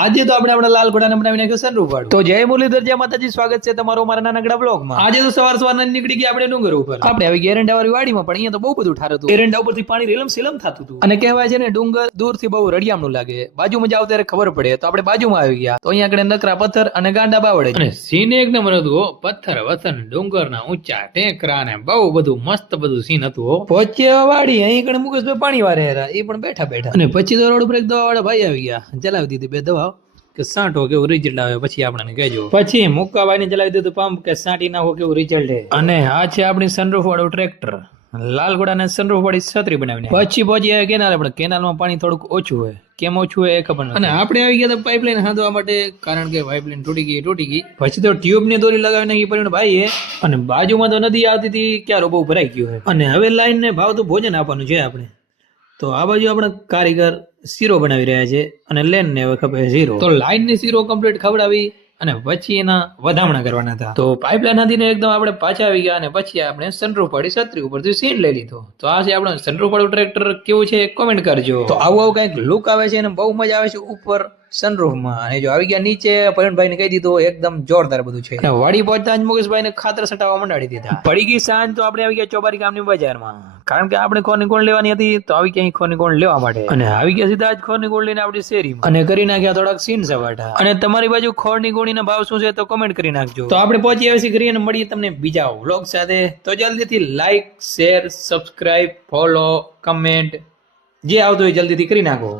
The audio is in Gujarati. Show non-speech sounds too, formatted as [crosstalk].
આજે તો આપણે આપણા લાલ ઘોડાને બનાવી નાખ્યો સનરૂફ વાળું તો જય મુરલીધર જય માતાજી સ્વાગત છે તમારો મારા નાનકડા બ્લોગમાં. આજે તો સવાર સવારના નીકળી ગયા આપણે ડુંગર ઉપર. આપણે આવી ગયા એરંડા વાળી વાડીમાં પણ અહીંયા તો બહુ બધું ઠાર હતું. એરંડા ઉપરથી પાણી રેલમ સેલમ થતું હતું. અને કહેવાય છે ને ડુંગર દૂરથી બહુ રડિયામણું લાગે. બાજુમાં જાવ ત્યારે ખબર પડે. તો આપણે બાજુમાં આવી ગયા. તો અહીંયા આગળ નકરા પથ્થર અને ગાંડા બાવડે અને સીન એક નંબર હતું પથ્થર વથન ડુંગરના ઊંચા ટેકરા ને બહુ બધું મસ્ત બધું સીન હતું પહોંચે વાડી અહીં કણે મુકેશભાઈ પાણી વારે હેરા એ પણ બેઠા બેઠા. અને પછી તો રોડ ઉપર એક દવા વાળા ભાઈ આવી ગયા. ચલાવી દીધી બે દવા. કે સાંઠો કેવું રિઝલ્ટ આવે પછી આપણને કહેજો. પછી મુક્કાભાઈ ને ચલાવી દીધું પંપ કે સાંટી નાખો કેવું રિઝલ્ટ અને આ છે આપણી સનરૂફ વાળું ટ્રેક્ટર લાલગોડા ને સનરૂફ વાળી છત્રી બનાવીને. પછી પહોંચી આવે કેનાલ પણ કેનાલમાં પાણી થોડુંક ઓછું હોય. કેમ ઓછું હોય એ ખબર નથી. અને આપણે આવી ગયા તો પાઇપલાઇન હાંધવા માટે કારણ કે પાઇપલાઇન તૂટી ગઈ તૂટી ગઈ. પછી તો ટ્યુબની દોરી લગાવી નાખી પડ્યું ભાઈએ અને બાજુમાં તો નદી આવતી હતી ક્યારે બહુ ભરાઈ ગયું હોય. અને હવે લાઈન ને ભાવ તો ભોજન આપવાનું છે આપણે. તો આ બાજુ આપણે કારીગર શીરો બનાવી રહ્યા છે અને લેન ને હવે ખબર શીરો તો લાઈનની શીરો કમ્પ્લીટ ખવડાવી અને પછી એના વધામણા કરવાના હતા. તો પાઇપલાઇન નદીને એકદમ આપણે પાછા આવી ગયા અને પછી આપણે સનરૂફ વાળી છત્રી ઉપરથી સીન લઈ લીધો. તો આ છે આપણો સનરૂફ વાળું ટ્રેક્ટર કેવું છે? કોમેન્ટ કરજો. તો આવું આવું કંઈક લુક આવે છે અને બહુ મજા આવે છે ઉપર. સનરૂફમાં અને જો આવી ગયા નીચે પવનભાઈ ને કહી દીધું એકદમ જોરદાર બધું છે. અને વાડી પહોંચતા જ મુકેશભાઈ ને ખાતર સટાવવા મંડાડી દીધા. [laughs] પડી ગઈ સાંજ તો આપણે આવી ગયા ચોબારી ગામની બજારમાં. કારણ કે આપણે ખોની કોણ લેવાની હતી તો આવી ક્યાંય ખોની કોણ લેવા માટે. અને આવી ગયા સીધા જ ખોરની કોણ લઈને આપણી શેરી અને કરી નાખ્યા થોડાક સીન સવાટા અને તમારી બાજુ ખોરની ગોળીના ભાવ શું છે તો કમેન્ટ કરી નાખજો. તો આપણે પહોંચી આવ્યા કરી અને મળીએ તમને બીજા વ્લોગ સાથે. તો જલ્દીથી like share subscribe follow comment જે આવતું હોય જલ્દીથી કરી નાખો.